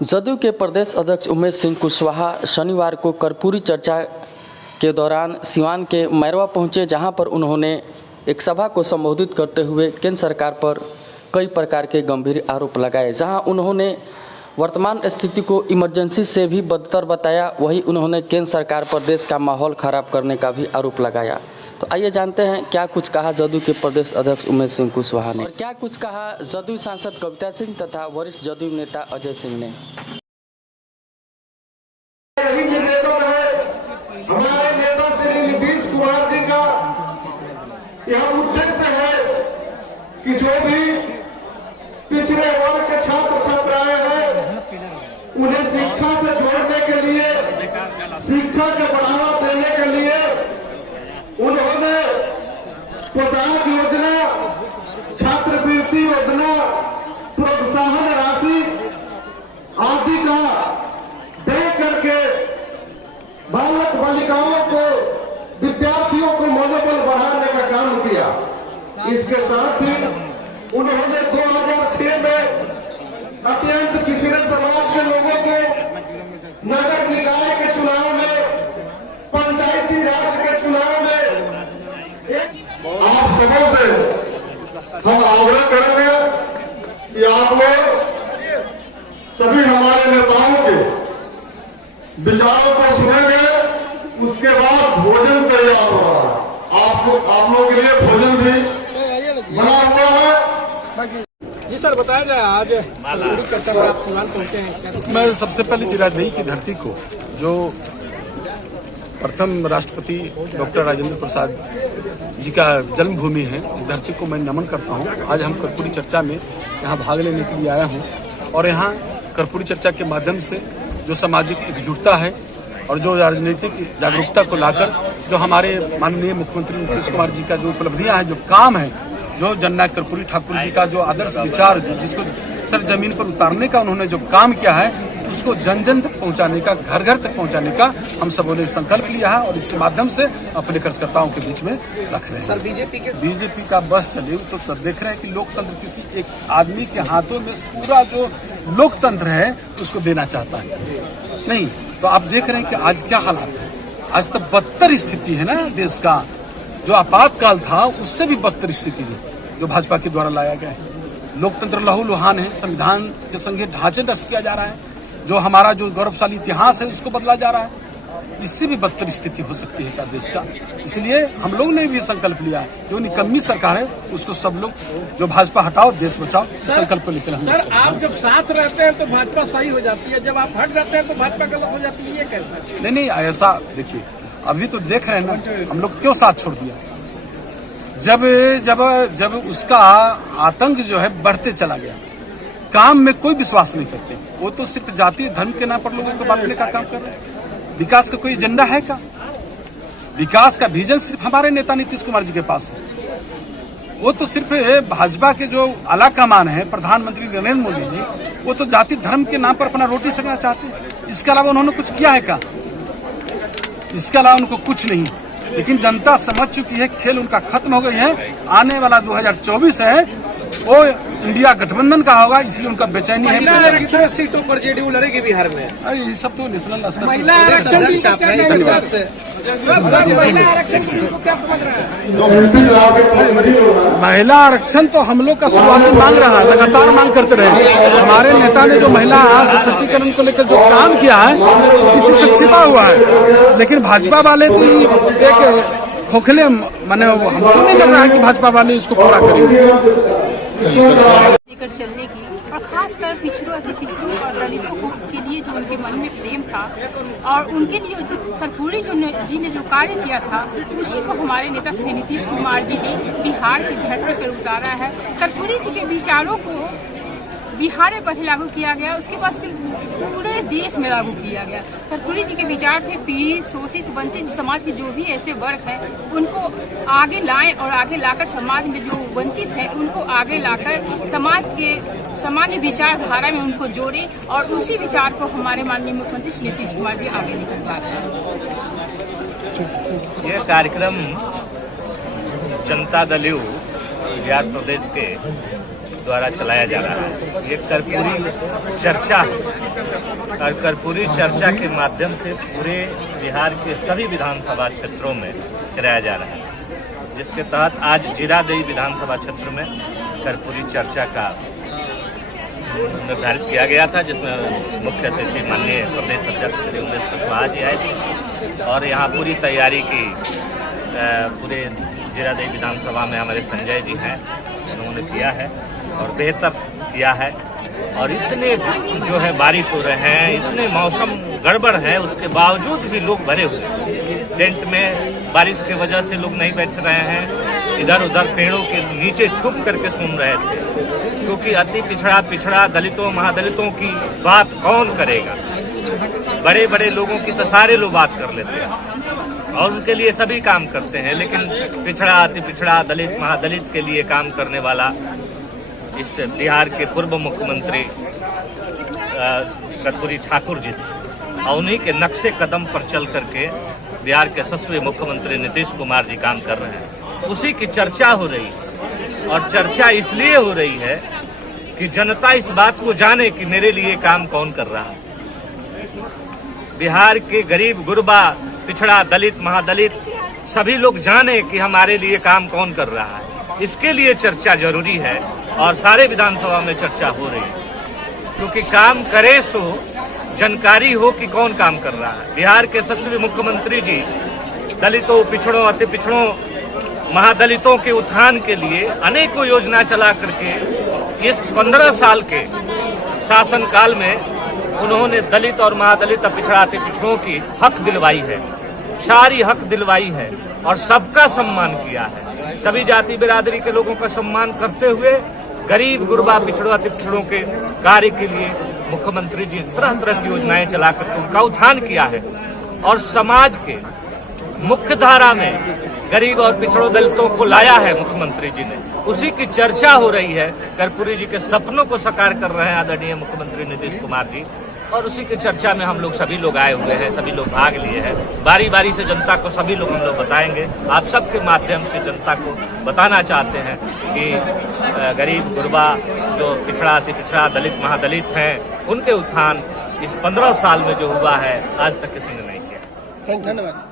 जदयू के प्रदेश अध्यक्ष उमेश सिंह कुशवाहा शनिवार को कर्पूरी चर्चा के दौरान सिवान के मैरवा पहुंचे, जहां पर उन्होंने एक सभा को संबोधित करते हुए केंद्र सरकार पर कई प्रकार के गंभीर आरोप लगाए। जहां उन्होंने वर्तमान स्थिति को इमरजेंसी से भी बदतर बताया, वहीं उन्होंने केंद्र सरकार पर देश का माहौल खराब करने का भी आरोप लगाया। तो आइए जानते हैं क्या कुछ कहा जदयू के प्रदेश अध्यक्ष उमेश सिंह कुशवाहा ने, क्या कुछ कहा जदयू सांसद कविता सिंह तथा वरिष्ठ जदयू नेता अजय सिंह ने। हमारे नेता श्री नीतीश कुमार जी का यह उद्देश्य है कि जो भी पिछड़े वर्ग के छात्र छात्राएं हैं उन्हें शिक्षा से जोड़ने के लिए, शिक्षा को बढ़ावा देने के लिए उन्होंने पोशाक योजना, छात्रवृत्ति योजना, प्रोत्साहन राशि आदि का दे करके बालक बालिकाओं को, विद्यार्थियों को मनोबल बढ़ाने का काम किया। इसके साथ ही उन्होंने 2006 में अत्यंत पिछड़े समाज के लोगों को नगर निकाय के चुनाव में, पंचायती राज के चुनाव में आप सबों से हम आग्रह करेंगे कि आप लोग सभी हमारे नेताओं के विचारों को सुनेंगे। उसके बाद भोजन तैयार हो रहा है, आप लोगों के लिए भोजन भी बना हुआ है। जी सर, बताया जाए आज आप सिवान पहुंचे हैं। मैं सबसे पहले जिलाधरी की धरती को, जो प्रथम राष्ट्रपति डॉक्टर राजेंद्र प्रसाद जी का जन्मभूमि है, इस धरती को मैं नमन करता हूं। आज हम कर्पूरी चर्चा में यहां भाग लेने के लिए आया हूं और यहां कर्पूरी चर्चा के माध्यम से जो सामाजिक एकजुटता है और जो राजनीतिक जागरूकता को लाकर जो हमारे माननीय मुख्यमंत्री नीतीश कुमार जी का जो उपलब्धियां हैं, जो काम है, जो जननायक कर्पूरी ठाकुर जी का जो आदर्श विचार, जिसको सर जमीन पर उतारने का उन्होंने जो काम किया है, उसको जन जन तक पहुंचाने का, घर घर तक पहुंचाने का हम सबों ने संकल्प लिया है और इसके माध्यम से अपने कार्यकर्ताओं के बीच में रख रहे हैं। सर, बीजेपी का बस चले तो सर देख रहे हैं कि लोकतंत्र किसी एक आदमी के हाथों में पूरा जो लोकतंत्र है उसको देना चाहता है। नहीं तो आप देख रहे हैं कि आज क्या हालात है। आज तो बदतर स्थिति है ना देश का, जो आपातकाल था उससे भी बदतर स्थिति है जो भाजपा के द्वारा लाया गया है। लोकतंत्र लहूलुहान है, संविधान के संघीय ढांचे नष्ट किया जा रहा है, जो हमारा जो गौरवशाली इतिहास है उसको बदला जा रहा है। इससे भी बदतर स्थिति हो सकती है देश का। इसलिए हम लोग ने भी संकल्प लिया, जो निकम्मी सरकार है उसको सब लोग, जो भाजपा हटाओ देश बचाओ, संकल्प को लेकर। सर, आप जब साथ रहते हैं तो भाजपा सही हो जाती है, जब आप हट जाते हैं तो भाजपा गलत हो जाती है, ये कैसा? नहीं, ऐसा देखिए, अभी तो देख रहे हैं ना हम लोग क्यों साथ छोड़ दिया। जब उसका आतंक जो है बढ़ते चला गया, काम में कोई विश्वास नहीं करते, वो तो सिर्फ जाति धर्म के नाम पर लोगों को बांटने का काम कर रहे हैं। विकास का कोई एजेंडा है क्या? विकास का विजन सिर्फ हमारे नेता नीतीश कुमार जी के पास है। वो तो सिर्फ भाजपा के जो आला कमान है, प्रधानमंत्री नरेंद्र मोदी जी, वो तो जाति धर्म के नाम पर अपना रोटी सेकना चाहते हैं। इसके अलावा उन्होंने कुछ किया है क्या? इसके अलावा उनको कुछ नहीं। लेकिन जनता समझ चुकी है, खेल उनका खत्म हो गई है। आने वाला 2024 है वो इंडिया गठबंधन का होगा, इसलिए उनका बेचैनी है। कितने सीटों पर जेडीयू लड़ेगी बिहार में? अरे ये सब तो नेशनल स्तर महिला आरक्षण महिला आरक्षण तो हम लोग का शुरुआती मांग रहा है, लगातार मांग करते रहे। हमारे नेता ने जो महिला सशक्तिकरण को लेकर जो काम किया है इसी से छिपा हुआ है। लेकिन भाजपा वाले तो एक खोखले माने, हमको नहीं लग रहा है कि भाजपा वाले इसको पूरा करेंगे। लेकर चलने की, और खासकर पिछड़ों और दलितों के लिए जो उनके मन में प्रेम था और उनके लिए जो कर्पूरी जी ने जो कार्य किया था, उसी को हमारे नेता श्री नीतीश कुमार जी ने बिहार की धरती पर उतारा है। कर्पूरी जी के विचारों को बिहार में पहले लागू किया गया, उसके बाद सिर्फ पूरे देश में लागू किया गया। कर्पूरी जी के विचार थे पीड़ित, शोषित, वंचित समाज के जो भी ऐसे वर्ग हैं उनको आगे लाएं और आगे लाकर समाज में जो वंचित है उनको आगे लाकर समाज के सामान्य विचारधारा में उनको जोड़े, और उसी विचार को हमारे माननीय मुख्यमंत्री श्री नीतीश कुमार जी आगे लेकर जा रहे हैं। यह कार्यक्रम जनता दल यू बिहार प्रदेश के द्वारा चलाया जा रहा है। ये कर्पूरी चर्चा है और कर्पूरी चर्चा के माध्यम से पूरे बिहार के सभी विधानसभा क्षेत्रों में कराया जा रहा है, जिसके तहत आज जीरादेई विधानसभा क्षेत्र में कर्पूरी चर्चा का निर्धारित किया गया था, जिसमें मुख्य अतिथि माननीय प्रदेश अध्यक्ष श्री उमेश कुशवाहा जी आए थे और यहाँ पूरी तैयारी की पूरे जीरादेई विधानसभा में हमारे संजय जी हैं, उन्होंने किया है और बेहतर किया है। और इतने जो है बारिश हो रहे हैं, इतने मौसम गड़बड़ है, उसके बावजूद भी लोग भरे हुए हैं। टेंट में बारिश की वजह से लोग नहीं बैठ रहे हैं, इधर उधर पेड़ों के नीचे छुप करके सुन रहे थे, क्योंकि अति पिछड़ा दलितों महादलितों की बात कौन करेगा। बड़े बड़े लोगों की तो सारे लोग बात कर लेते हैं और उनके लिए सभी काम करते हैं, लेकिन पिछड़ा अति पिछड़ा दलित महादलित के लिए काम करने वाला इस बिहार के पूर्व मुख्यमंत्री कर्पूरी ठाकुर जी थे और उन्हीं के नक्शे कदम पर चल करके बिहार के यशस्वी मुख्यमंत्री नीतीश कुमार जी काम कर रहे हैं। उसी की चर्चा हो रही है और चर्चा इसलिए हो रही है कि जनता इस बात को जाने कि मेरे लिए काम कौन कर रहा है। बिहार के गरीब गुरबा पिछड़ा दलित महादलित सभी लोग जाने कि हमारे लिए काम कौन कर रहा है। इसके लिए चर्चा जरूरी है और सारे विधानसभा में चर्चा हो रही है, क्योंकि काम करे सो जानकारी हो कि कौन काम कर रहा है। बिहार के यशस्वी मुख्यमंत्री जी दलितों पिछड़ों अति पिछड़ों महादलितों के उत्थान के लिए अनेकों योजना चला करके इस 15 साल के शासनकाल में उन्होंने दलित और महादलित पिछड़ा अति पिछड़ों की हक दिलवाई है, सारी हक दिलवाई है और सबका सम्मान किया है। सभी जाति बिरादरी के लोगों का सम्मान करते हुए गरीब गुरबा पिछड़ों अति पिछड़ों के कार्य के लिए मुख्यमंत्री जी तरह तरह की योजनाएं चलाकर उनका उत्थान किया है और समाज के मुख्य धारा में गरीब और पिछड़ों दलितों को लाया है मुख्यमंत्री जी ने। उसी की चर्चा हो रही है। कर्पूरी जी के सपनों को साकार कर रहे हैं आदरणीय मुख्यमंत्री नीतीश कुमार जी और उसी की चर्चा में हम लोग सभी लोग आए हुए हैं, सभी लोग भाग लिए हैं। बारी बारी से जनता को सभी लोग हम लोग बताएंगे। आप सबके माध्यम से जनता को बताना चाहते हैं कि गरीब गुरबा जो पिछड़ा अति पिछड़ा दलित महादलित हैं, उनके उत्थान इस 15 साल में जो हुआ है आज तक किसी ने नहीं किया। धन्यवाद।